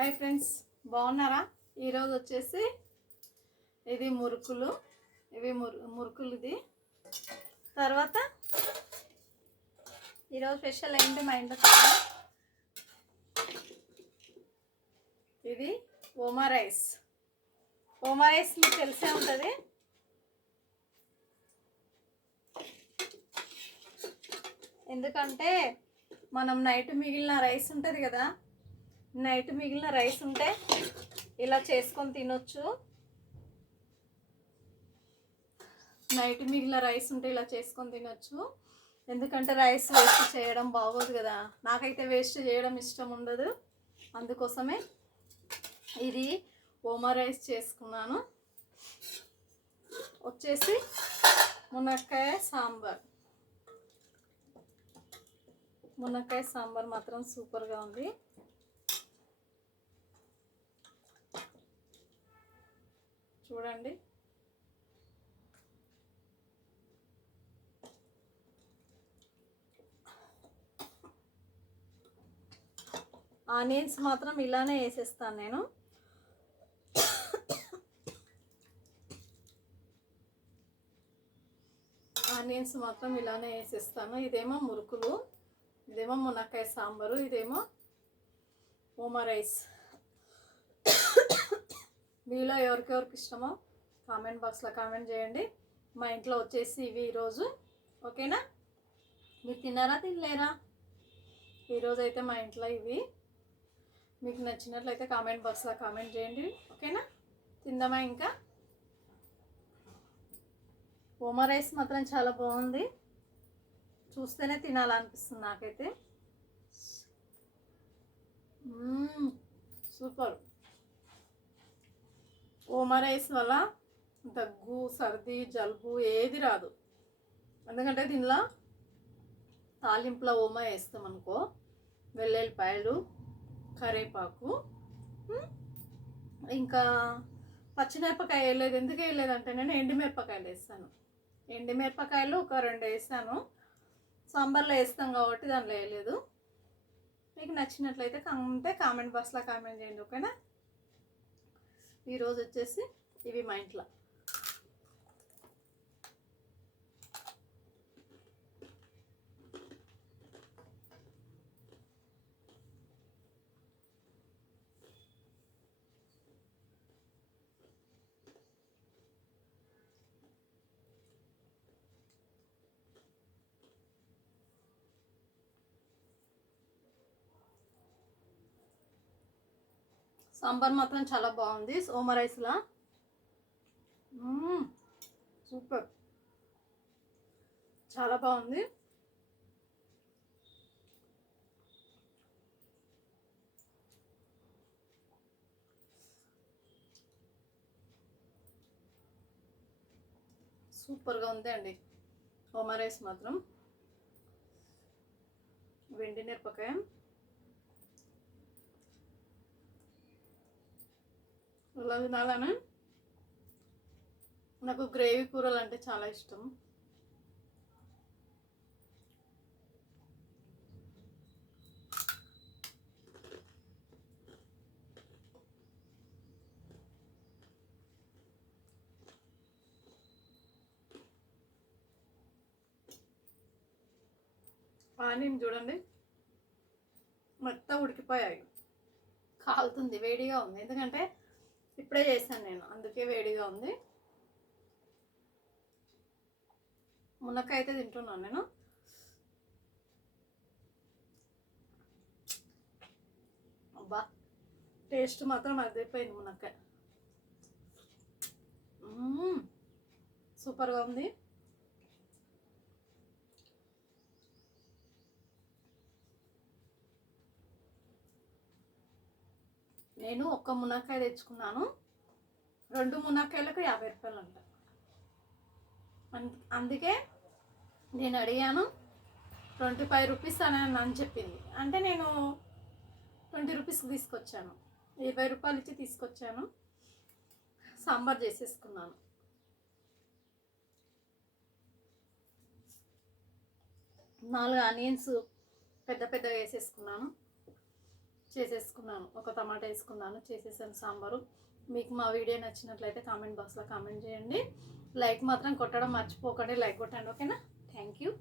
Hi friends, బాగున్నారా? ఈరోజు వచ్చేసి ఇది మురుకులు, ఇవి మురుకులు. ఇది తర్వాత ఈరోజు స్పెషల్ ఏంటి మా ఇంట్లో? ఇది ఓమా రైస్. ఓమా రైస్ మీకు తెలిసే ఉంటుంది. ఎందుకంటే మనం నైట్ మిగిలిన రైస్ ఉంటుంది కదా, నైట్ మిగిలిన రైస్ ఉంటే ఇలా చేసుకొని తినొచ్చు. నైట్ మిగిలిన రైస్ ఉంటే ఇలా చేసుకొని తినొచ్చు. ఎందుకంటే రైస్ వేస్ట్ చేయడం బాగోదు కదా, నాకైతే వేస్ట్ చేయడం ఇష్టం ఉండదు. అందుకోసమే ఇది ఓమా రైస్ చేసుకున్నాను. వచ్చేసి మునక్కాయ సాంబార్. మునక్కాయ సాంబార్ మాత్రం సూపర్గా ఉంది. చూడండి, ఆనియన్స్ మాత్రం ఇలానే వేసేస్తాను నేను. ఆనియన్స్ మాత్రం ఇలానే వేసేస్తాను. ఇదేమో మురుకులు, ఇదేమో మునక్కాయ సాంబారు, ఇదేమో ఓమా రైస్. మీలో ఎవరికెవరికి ఇష్టమో కామెంట్ బాక్స్లో కామెంట్ చేయండి. మా ఇంట్లో వచ్చేసి ఇవి ఈరోజు. ఓకేనా? మీరు తిన్నారా తినలేరా? ఈరోజు అయితే మా ఇంట్లో ఇవి. మీకు నచ్చినట్లయితే కామెంట్ బాక్స్లో కామెంట్ చేయండి. ఓకేనా? తిందామా? ఇంకా ఓమా రైస్ మాత్రం చాలా బాగుంది, చూస్తేనే తినాలనిపిస్తుంది నాకైతే. సూపర్. ఓమా రైస్ వల్ల దగ్గు, సర్ది, జలుబు ఏది రాదు. ఎందుకంటే దీనిలో తాలింపులో ఓమా వేస్తాం అనుకో, వెల్లుల్లిపాయలు, కరివేపాకు, ఇంకా పచ్చిమిరపకాయ వేయలేదు. ఎందుకు వేయలేదంటే నేను ఎండుమిరపకాయలు వేస్తాను. ఎండుమిరపకాయలు ఒక 2 వేస్తాను. సాంబార్లో వేస్తాం కాబట్టి దానిలో వేయలేదు. మీకు నచ్చినట్లయితే కామెంట్ బాక్స్లో కామెంట్ చేయండి. ఓకేనా? ఈరోజు వచ్చేసి ఇవి మా ఇంట్లో. సాంబార్ మాత్రం చాలా బాగుంది ఓమా రైస్లా. సూపర్, చాలా బాగుంది. సూపర్గా ఉంది అండి ఓమా రైస్ మాత్రం. వెండి మిరపకాయ ఇలా తినాలని. నాకు గ్రేవీ కూరలు అంటే చాలా ఇష్టం. ఆనియన్ చూడండి, మొత్తం ఉడికిపోయాయి. కాలుతుంది, వేడిగా ఉంది. ఎందుకంటే ఇప్పుడే చేశాను నేను, అందుకే వేడిగా ఉంది. మునక్కాయ అయితే తింటున్నాను నేను. అబ్బా, టేస్ట్ మాత్రం అదిరిపోయింది మునక్కాయ. సూపర్గా ఉంది. నేను ఒక్క మునక్కాయ తెచ్చుకున్నాను, 2 మునక్కాయలకు 50 రూపాయలు అంట. అందుకే నేను అడిగాను, 25 రూపీస్ అని చెప్పింది. అంటే నేను 20 రూపీస్కి తీసుకొచ్చాను, 20 రూపాయలు ఇచ్చి తీసుకొచ్చాను. సాంబార్ చేసేసుకున్నాను. నాలుగు ఆనియన్స్ పెద్ద పెద్దగా వేసేసుకున్నాను. చేసేసుకున్నాను. ఒక టమాటా వేసుకున్నాను, చేసేసాను సాంబారు. మీకు మా వీడియో నచ్చినట్లయితే కామెంట్ బాక్స్లో కామెంట్ చేయండి. లైక్ మాత్రం కొట్టడం మర్చిపోకండి. లైక్ కొట్టండి, ఓకేనా? Thank you.